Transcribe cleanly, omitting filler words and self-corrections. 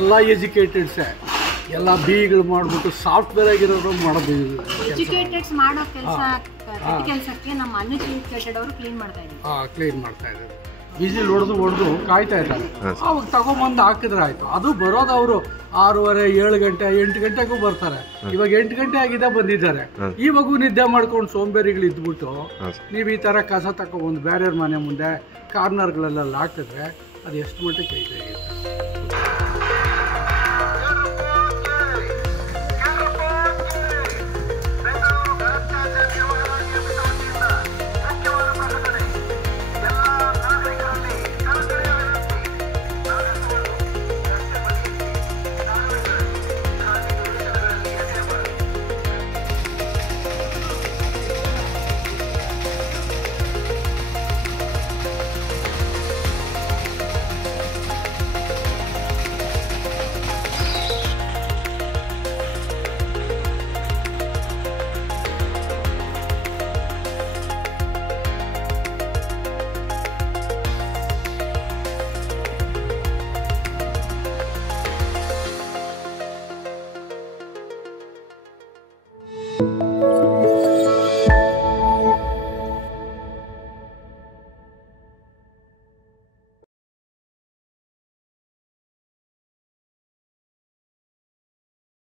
ಎಲ್ಲ ಎಜುಕೇಟೆಡ್ಸೇ, ಎಲ್ಲ ಬಿಗಳು ಮಾಡಿಬಿಟ್ಟು ಸಾಫ್ಟ್ವೇರ್ ಆಗಿರೋರು ಮಾಡೋದು. ಎಜುಕೇಟೆಡ್ಸ್ ಮಾಡೋ ಕೆಲಸಕ್ಕೆ ನಮ್ಮ ಅನ್ಎಜುಕೇಟೆಡ್ ಅವರು ಕ್ಲೀನ್ ಮಾಡ್ತಾ ಇದ್ದಾರೆ. ವಿಸಿಲ್ ಹೊಡೆದು ಕಾಯ್ತಾ ಇದ್ದಾರೆ. ಅವಾಗ ತಗೊಂಬಂದು ಹಾಕಿದ್ರೆ ಆಯ್ತು. ಅದು ಬರೋದು ಅವರು 6:30, 7 ಗಂಟೆ, 8 ಗಂಟೆಗೂ ಬರ್ತಾರೆ. ಇವಾಗ 8 ಗಂಟೆ ಆಗಿದೆ ಬಂದಿದ್ದಾರೆ. ಇವಾಗೂ ನಿದ್ದೆ ಮಾಡ್ಕೊಂಡು ಸೋಂಬೇರಿಗಳು ಇದ್ಬಿಟ್ಟು ನೀವು ಈ ಥರ ಕಸ ತಗೊಬಂದು ಬೇರೆಯವ್ರ ಮನೆ ಮುಂದೆ ಕಾರ್ನರ್ಗಳಲ್ಲೆಲ್ಲ ಹಾಕಿದ್ರೆ ಅದು ಎಷ್ಟು ಮಟ್ಟಿಗೆ ಕೈ ತೆಗೆಯುತ್ತೆ.